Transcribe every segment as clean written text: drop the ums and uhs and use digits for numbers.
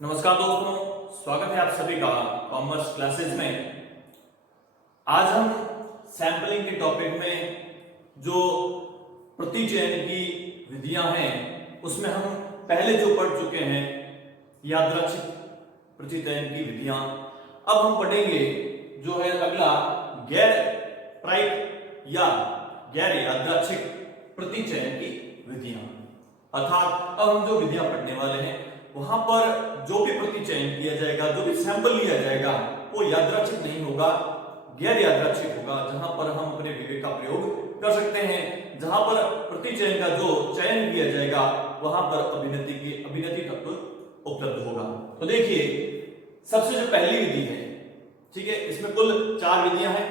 नमस्कार दोस्तों, स्वागत है आप सभी का कॉमर्स क्लासेस में। आज हम सैंपलिंग के टॉपिक में जो प्रतिचयन की विधियां हैं उसमें हम पहले जो पढ़ चुके हैं यादृच्छिक प्रतिचयन की विधियां, अब हम पढ़ेंगे जो है अगला गैर प्रायिक या गैर यादृच्छिक प्रतिचयन की विधियां। अर्थात अब हम जो विधियां पढ़ने वाले हैं वहां पर जो भी प्रतिचयन किया जाएगा, जो भी सैंपल लिया जाएगा वो यादृच्छिक नहीं होगा, गैर यादृच्छिक होगा, जहां पर हम अपने विवेक का प्रयोग कर सकते हैं, जहां पर प्रतिचयन का जो चयन किया जाएगा वहां पर अभिनति तत्व उपलब्ध होगा। तो देखिए, सबसे जो पहली विधि है, ठीक है, इसमें कुल 4 विधियां हैं।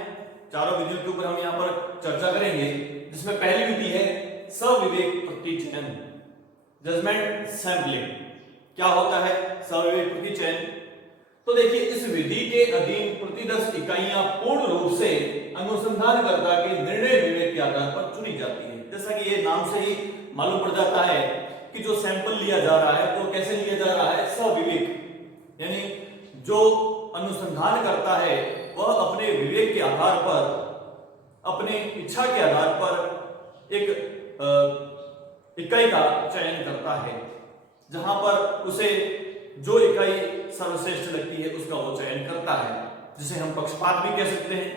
चारों विधियों के ऊपर हम यहां पर चर्चा करेंगे। जिसमें पहली विधि है सविवेक प्रतिचयन, जजमेंट सैंपलिंग। क्या होता है सविवेक प्रतिचयन? तो देखिए, इस विधि के अधीन प्रतिदर्श इकाइयां पूर्ण रूप से अनुसंधानकर्ता के निर्णय विवेक के आधार पर चुनी जाती है। जैसा कि ये नाम से ही मालूम पड़ जाता है कि जो सैंपल लिया जा रहा है वो कैसे लिया जा रहा है, सविवेक। यानी जो अनुसंधान करता है वह अपने विवेक के आधार पर, अपने इच्छा के आधार पर एक इकाई का चयन करता है, जहां पर उसे जो इकाई सर्वश्रेष्ठ लगती है उसका वो चयन करता है, जिसे हम पक्षपात भी कह सकते हैं।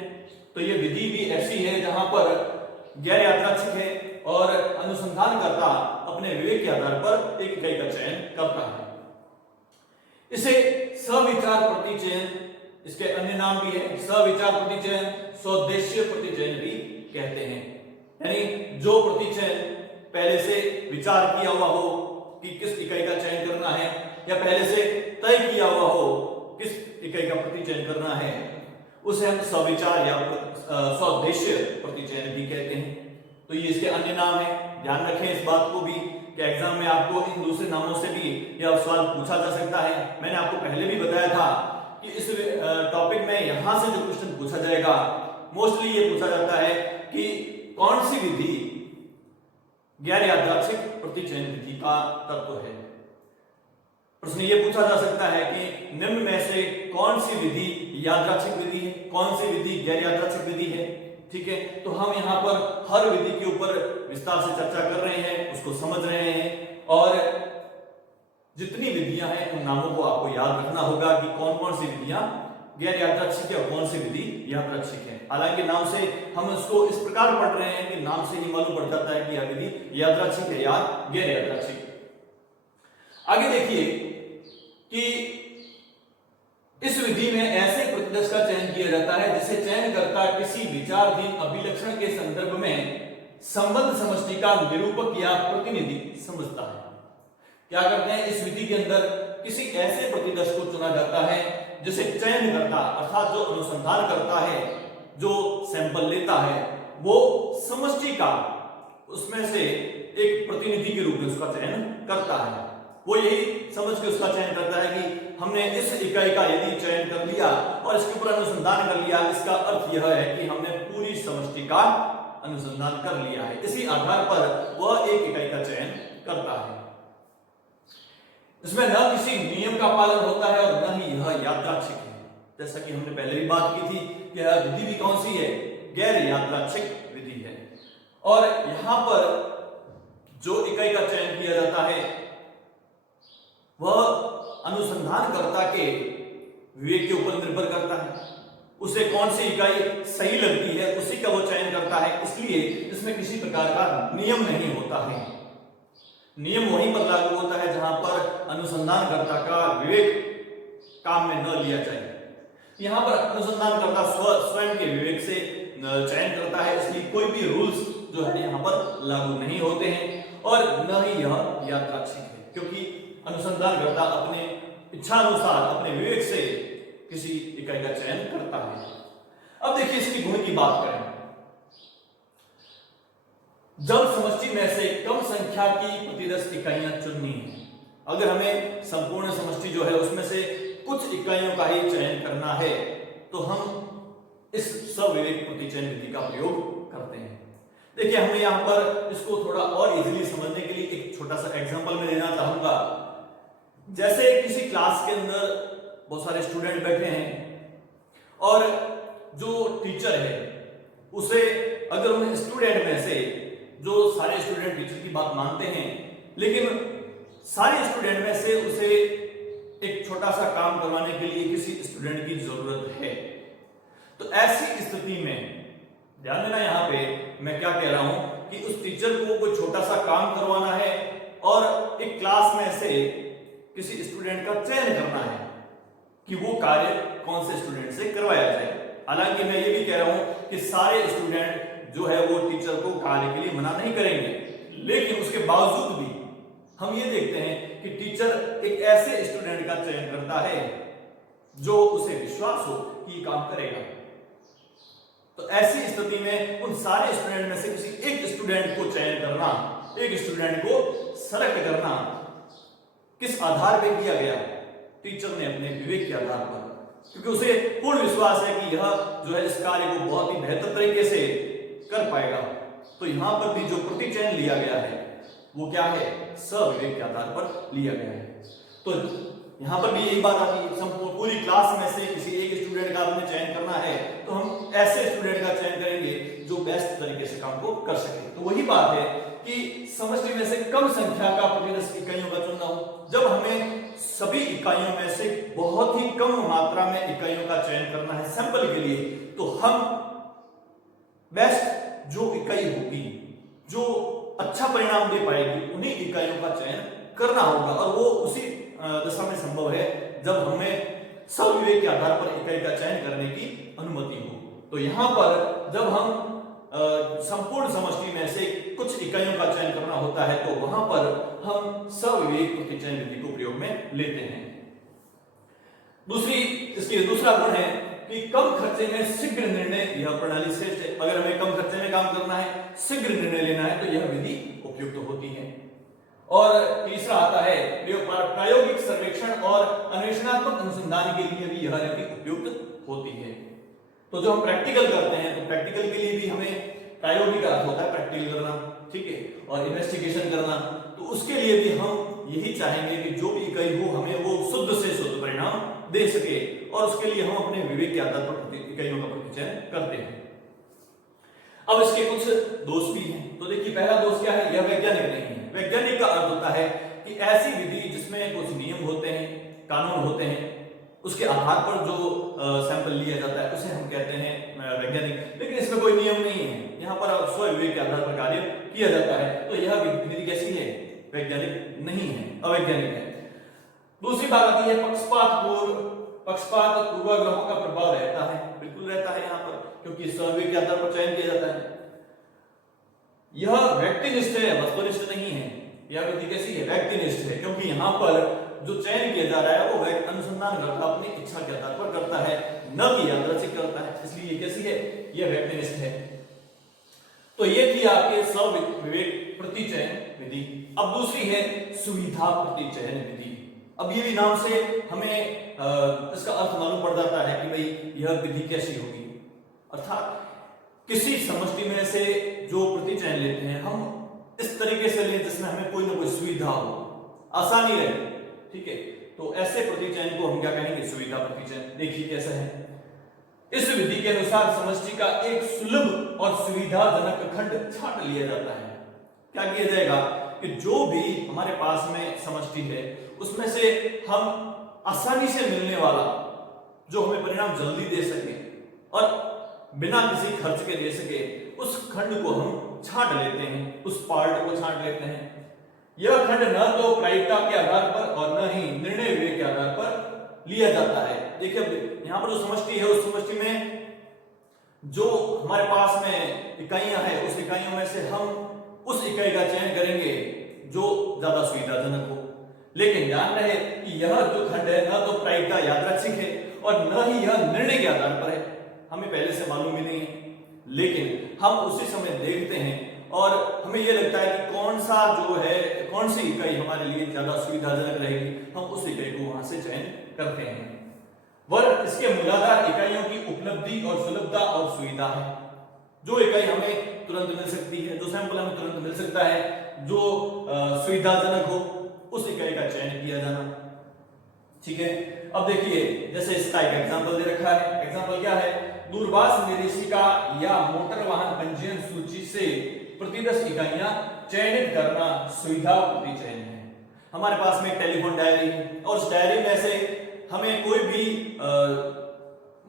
तो ये विधि भी ऐसी है जहां पर गैर यादृच्छिक है और अनुसंधानकर्ता अपने विवेक के आधार पर एक इकाई का चयन करता है। इसे सविचार प्रतिचयन, इसके अन्य नाम भी है सविचार प्रतिचयन, स्वोद्देश्य प्रतिचयन भी कहते हैं। यानी जो प्रतिचयन पहले से विचार किया हुआ हो कि किस इकाई का चयन करना है, या पहले से तय किया हुआ हो किस इकाई का प्रतिचयन करना है, उसे हम सविचार या स्वोद्देश्य प्रतिचयन भी कहते हैं। तो ये इसके अन्य नाम है। ध्यान रखें इस बात को भी कि एग्जाम में आपको इन दूसरे नामों से भी यह सवाल पूछा जा सकता है। मैंने आपको पहले भी बताया था कि इस टॉपिक में यहां से जो क्वेश्चन पूछा जाएगा मोस्टली ये पूछा जाता है कि कौन सी विधि गैर यादृच्छिक प्रतिचयन विधि का तत्व है। प्रश्न ये पूछा जा सकता है कि निम्न में से कौन सी विधि यादृच्छिक विधि है, कौन सी विधि गैर यादृच्छिक विधि है। ठीक है, तो हम यहाँ पर हर विधि के ऊपर विस्तार से चर्चा कर रहे हैं, उसको समझ रहे हैं, और जितनी विधियां हैं उन नामों को आपको याद रखना होगा कि कौन कौन सी विधियां गैर यादृच्छिक है और कौन सी विधि यादृच्छिक है। हालांकि नाम से हम इसको इस प्रकार पढ़ रहे हैं कि नाम से ही मालूम पड़ जाता है कि यह विधि यादृच्छिक है या गैर यादृच्छिक। आगे देखिए कि इस विधि में ऐसे प्रतिदर्श का चयन किया जाता है जिसे चयनकर्ता किसी विचाराधीन अभिलक्षण के संदर्भ में संबंध समष्टि का निरूपक या प्रतिनिधि समझता है। क्या करते हैं, इस विधि के अंदर किसी ऐसे प्रतिदर्श को चुना जाता है जिसे चयनकर्ता अर्थात जो अनुसंधान करता है, जो सैंपल लेता है, वो समष्टि का उसमें से एक प्रतिनिधि के रूप में उसका चयन करता है। वो यही समझ के उसका चयन करता है कि हमने इस इकाई का यदि चयन कर लिया और इसके ऊपर अनुसंधान कर लिया, इसका अर्थ यह है कि हमने पूरी समष्टि का अनुसंधान कर लिया है। इसी आधार पर वह एक इकाई का चयन करता है। इसमें न किसी नियम का पालन होता है और न ही यह यादृच्छिक है। जैसा कि हमने पहले भी बात की थी कि यह विधि भी कौन सी है, गैर यादृच्छिक विधि है। और यहां पर जो इकाई का चयन किया जाता है वह अनुसंधानकर्ता के विवेक के ऊपर निर्भर करता है। उसे कौन सी इकाई सही लगती है उसी का वो चयन करता है, इसलिए इसमें किसी प्रकार का नियम नहीं होता है। नियम वहीं पर लागू होता है जहां पर अनुसंधानकर्ता का विवेक काम में न लिया जाए। यहां पर अनुसंधानकर्ता स्वयं के विवेक से चयन करता है, इसलिए कोई भी रूल्स जो है यहां पर लागू नहीं होते हैं और न ही यह यादृच्छिक है, क्योंकि अनुसंधानकर्ता अपने इच्छा अनुसार अपने विवेक से किसी इकाई का चयन करता है। अब देखिए इसकी गुण की बात करें। जब समष्टि में से कम संख्या की प्रतिदर्श इकाइयां चुननी है, अगर हमें संपूर्ण समष्टि जो है उसमें से कुछ इकाइयों का ही चयन करना है, तो हम इस सविवेक प्रतिचयन विधि का प्रयोग करते हैं। देखिए, हमें यहां पर इसको थोड़ा और इजीली समझने के लिए एक छोटा सा एग्जांपल मैं देना चाहूंगा। जैसे किसी क्लास के अंदर बहुत सारे स्टूडेंट बैठे हैं और जो टीचर है उसे, अगर उन स्टूडेंट में से जो सारे स्टूडेंट टीचर की बात मानते हैं, लेकिन सारे स्टूडेंट में से उसे एक छोटा सा काम करवाने के लिए किसी स्टूडेंट की जरूरत है, तो ऐसी स्थिति में ध्यान देना, यहां पे मैं क्या कह रहा हूं कि उस टीचर को कोई छोटा सा काम करवाना है और एक क्लास में से किसी स्टूडेंट का चयन करना है कि वो कार्य कौन से स्टूडेंट से करवाया जाए। हालांकि मैं ये भी कह रहा हूं कि सारे स्टूडेंट जो है वो टीचर को कार्य के लिए मना नहीं करेंगे, लेकिन उसके बावजूद भी हम ये देखते हैं कि टीचर एक ऐसे स्टूडेंट का चयन करता है जो उसे विश्वास हो कि ये काम करेगा। तो ऐसी स्थिति में उन सारे स्टूडेंट में से किसी एक स्टूडेंट को चयन करना, एक स्टूडेंट को सेलेक्ट करना किस आधार पर किया गया? टीचर ने अपने विवेक के आधार पर, क्योंकि उसे पूर्ण विश्वास है कि यह जो है इस कार्य को बहुत ही बेहतर तरीके से कर पाएगा। तो यहां पर भी जो प्रतिचयन लिया गया है वो क्या है? सविवेक के आधार पर लिया गया है। तो यहां पर भी यही बात आती है, संपूर्ण पूरी क्लास में से किसी एक स्टूडेंट का हमें चयन करना है तो हम ऐसे स्टूडेंट का चयन करेंगे जो बेस्ट तरीके से काम को कर सके। तो वही बात है कि समष्टि में से कम संख्या का प्रतिशत इकाइयों का चुनना हो। जब हमें सभी इकाइयों में से बहुत ही कम मात्रा में इकाइयों का चयन करना है सैंपल के लिए, तो हम बेस्ट जो इकाई होगी, जो अच्छा परिणाम दे पाएगी, उन्हीं इकाइयों का चयन करना होगा। और वो उसी दशा में संभव है जब हमें सविवेक के आधार पर इकाई का चयन करने की अनुमति हो। तो यहां पर जब हम संपूर्ण समष्टि में से कुछ इकाइयों का चयन करना होता है तो वहां पर हम सविवेक प्रतिचयन विधि को प्रयोग में लेते हैं। इसकी दूसरा गुण है कि कम खर्चे में शीघ्र निर्णय, यह प्रणाली श्रेष्ठ है। अगर हमें कम खर्चे में काम करना है, शीघ्र निर्णय लेना है, तो यह विधि उपयुक्त होती है। और तीसरा आता है प्रायोगिक सर्वेक्षण और अन्वेषणात्मक अनुसंधान के लिए भी यह विधि उपयुक्त होती है। तो जो हम प्रैक्टिकल करते हैं, तो प्रैक्टिकल के लिए भी हमें प्रायोगिक अर्थ होता है प्रैक्टिकल करना, ठीक है, और इन्वेस्टिगेशन करना। तो उसके लिए भी हम यही चाहेंगे कि जो भी इकाई हो हमें वो शुद्ध से शुद्ध परिणाम दे सके, और उसके लिए हम अपने विवेक के आधार पर इकाइयों का प्रतिचयन करते हैं। अब इसके कुछ दोष भी हैं। तो देखिए, पहला दोष क्या है? यह वैज्ञानिक नहीं है। वैज्ञानिक का अर्थ होता है कि ऐसी विधि जिसमें कुछ नियम होते हैं, कानून होते हैं, उसके आधार पर जो सैंपल लिया जाता है उसे हम कहते हैं वैज्ञानिक। लेकिन इसमें कोई नियम नहीं है, यहाँ पर स्वविवेक के आधार पर कार्य किया जाता है। तो यह विधि कैसी है? वैज्ञानिक नहीं है, अवैज्ञानिक है। दूसरी बात आती है पक्षपात पूर्वाग्रहों का प्रभाव रहता है। बिल्कुल रहता है यहाँ पर, क्योंकि स्वविवेक के आधार पर चयन किया जाता है। यह व्यक्तिनिष्ठ है, वस्तुनिष्ठ नहीं है। यह विधि कैसी है? व्यक्तिनिष्ठ है, क्योंकि यहाँ पर जो चयन किया जा रहा है वो अनुसंधान करता अपनी इच्छा के आधार पर करता है, न कि यादृच्छिक करता है। इसलिए ये कैसी है? यह व्यक्तिनिष्ठ है। तो ये थी आपके सविवेक प्रतिचयन विधि। अब दूसरी है सुविधा प्रतिचयन विधि। अब ये भी नाम से हमें इसका अर्थ मालूम पड़ जाता है कि भाई यह विधि कैसी होगी। अर्थात किसी समष्टि में से जो प्रतिचयन लेते हैं हम इस तरीके से लें जिसमें हमें कोई ना कोई सुविधा हो, आसानी रहे, ठीक है। तो ऐसे प्रतिचयन को हम क्या कहेंगे? सुविधा प्रतिचयन। देखिए कैसा है। इस विधि के अनुसार समष्टि का एक सुलभ और सुविधाजनक खंड छांट लिया जाता है। क्या किया जाएगा कि जो भी हमारे पास में समष्टि है उसमें से हम आसानी से मिलने वाला, जो हमें परिणाम जल्दी दे सके और बिना किसी खर्च के दे सके, उस खंड को हम छांट लेते हैं, उस पार्ट को छांट लेते हैं। यह खंड न तो प्रायिकता के आधार पर और न ही निर्णय विवेक के आधार पर लिया जाता है। देखिए यहाँ पर जो समष्टि है उस समष्टि में जो हमारे पास में इकाइयां हैं, उस इकाइयों में से हम उस इकाई का चयन करेंगे जो ज्यादा सुविधाजनक हो। लेकिन ध्यान रहे कि यह जो खंड है न तो प्रायिकता यादृच्छिक है और न ही यह निर्णय के आधार पर है। हमें पहले से मालूम ही नहीं है, लेकिन हम उसी समय देखते हैं और हमें यह लगता है कि कौन सा जो है, कौन सी इकाई हमारे लिए ज्यादा सुविधाजनक रहेगी, हम उस इकाई को वहां से चयन करते हैं। वह इसके मूलाधार इकाइयों की उपलब्धि और सुलभता और सुविधा है। जो इकाई हमें तुरंत मिल सकती है, जो सैंपल हमें तुरंत मिल सकता है, जो सुविधाजनक हो, उस इकाई का चयन किया जाना। ठीक है। अब देखिए जैसे इसका एक एग्जांपल दे रखा है। एग्जांपल क्या है? दूरभाष निर्देशिका या मोटर वाहन पंजीयन सूची से प्रति 10 इकाइयां चयनित करना सुविधा प्रति चयन है। हमारे पास में एक टेलीफोन डायरी है और उस डायरी में से हमें कोई भी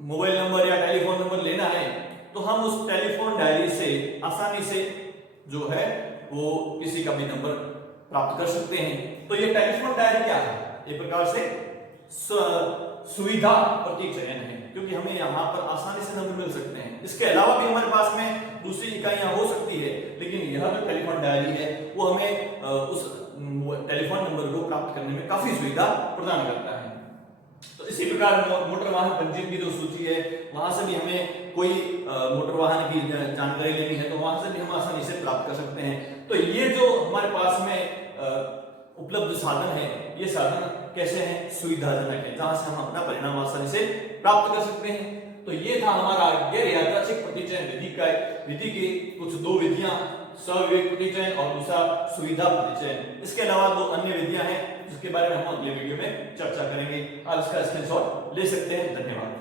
मोबाइल नंबर या टेलीफोन नंबर लेना है तो हम उस टेलीफोन डायरी से आसानी से जो है वो किसी का भी नंबर प्राप्त कर सकते हैं। तो ये टेलीफोन डायरी क्या है? एक प्रकार से सुविधा प्रति चयन है, क्योंकि हमें यहाँ पर आसानी से नंबर मिल सकते हैं। इसके अलावा भी हमारे पास में दूसरी इकाइयां हो सकती है, लेकिन यह जो टेलीफोन डायरी है वो हमें उस टेलीफोन नंबर को प्राप्त करने में काफी सुविधा प्रदान करता है। तो इसी प्रकार मोटर वाहन पंजीयन की जो सूची है वहां से भी हमें कोई मोटर वाहन की जानकारी लेनी है तो वहां से भी हम आसानी से प्राप्त कर सकते हैं। तो ये जो हमारे पास में उपलब्ध साधन है, ये साधन कैसे हैं? सुविधाजनक है, जहां से हम अपना परिणाम आसानी से प्राप्त कर सकते हैं। तो ये था हमारा गैर यादृच्छिक प्रतिचयन विधि की कुछ दो विधियां, सविवेक प्रतिचयन और दूसरा सुविधा प्रतिचयन। इसके अलावा दो अन्य विधियां हैं जिसके बारे में हम अगले वीडियो में चर्चा करेंगे। आप इसका स्क्रीनशॉट ले सकते हैं। धन्यवाद।